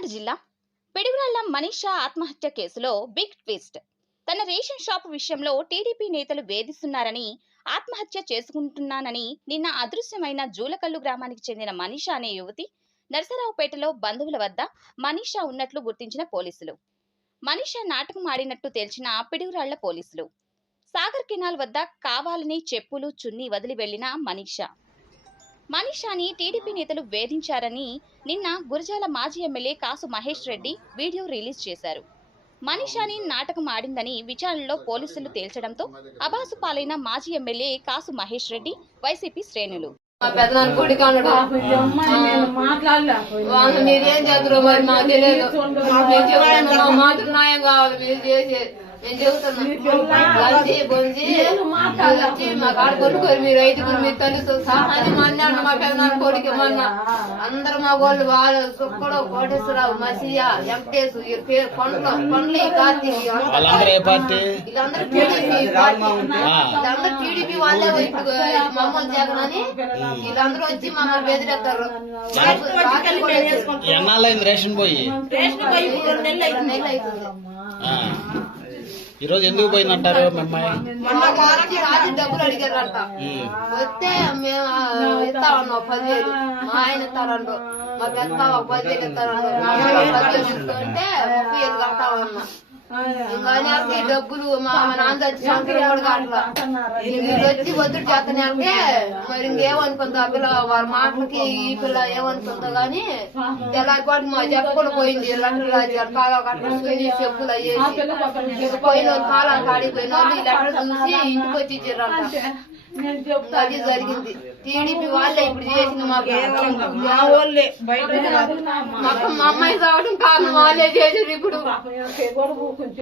పల్నాడు జిల్లా పిడుగురాళ్ళ మనీషా ఆత్మహత్య కేసులో బిగ్ ట్విస్ట్. తన రేషన్ షాప్ విషయంలో టీడీపీ నేతలు వేధిస్తున్నారని ఆత్మహత్య చేసుకుంటున్నానని నిన్న అదృశ్యమైన జూలకల్లు గ్రామానికి చెందిన మనీషా అనే యువతి నరసరావుపేటలో బంధువుల వద్ద మనీషా ఉన్నట్లు గుర్తించిన పోలీసులు. మనీషా నాటకం ఆడినట్టు తేల్చిన పిడుగురాళ్ళ పోలీసులు. సాగర్ కెనాల్ వద్ద కావాలని చెప్పులు చున్నీ వదిలి వెళ్ళిన మనీషా. మనీషాని టీడీపీ నేతలు వేధించారని నిన్న గురజాల మాజీ MLA Kasu Mahesh Reddy video release చేశారు. మనీషాని నాటకం ఆడిందని విచారణలో పోలీసులు తేల్చడంతో అబాసు పాలైన మాజీ ఎమ్మెల్యే కాసు మహేష్ రెడ్డి వైసీపీ శ్రేణులు. మీరేం చేద్దరు మరి మాకు తెలియదు. మేము చెబుతున్నాం మా మాటకు న్యాయం కావాలి మీరు చేసే నేను చెబుతున్నా? గంజి గొంజి వచ్చి మా కాడ కొనుక్కోరు మీరు ఐదుగురు మీరు తెలుసు సహాయం అన్నాడు మా పెద్దనాన్న కొడుకు మొన్న అందరు మా వాళ్ళు వాళ్ళు సుక్కడు కోటేశ్వరరావు మసియా వెంకటేశ్ పేరు కొండలు కార్తీక్ వాళ్ళందరూ టీడీపీ పార్టీ. వీళ్ళందరూ టీడీపీ వాళ్ళే ఇప్పుడు మమ్మల్ని జగన్ అని వీళ్ళందరూ వచ్చి మమ్మల్ని బెదిరేస్తారు. ఎన్నాళ్ళైంది రేషన్ పోయి. నెల అవుతుంది. ఈరోజు ఎందుకు మిమ్మల్ని? రాజు డబ్బులు అడిగారంట. వస్తే మేము ఆ, ఇస్తామన్నాం పదివేలు. మా ఆయన ఇస్తారండు మా పెద్ద ఒక పదివేలు ముప్పై ఇంకా డబ్బులు మా నాన్న వచ్చి మీరు వచ్చి వద్దు చేతనే మరి ఇంకేమనుకుందా ఆ పిల్ల? వాళ్ళ మాటలకి ఈ పిల్ల ఏమనుకుందో గాని ఎలా కూడా మా చెప్పకుండా పోయింది. లెటర్ రాజారు కాగా కట్టుకుని చెప్పులు అయ్యేసి పోయిన కాలం కాడికి పోయిన వాళ్ళు ఈ లెటర్ చూసి ఇంటికి వచ్చి అది జరిగింది. టీడీపీ వాళ్ళే ఇప్పుడు చేసింది మాకు. మా వాళ్ళే బయట మాకు మా అమ్మాయి చావడం కారణం వాళ్ళే చేసారు ఇప్పుడు.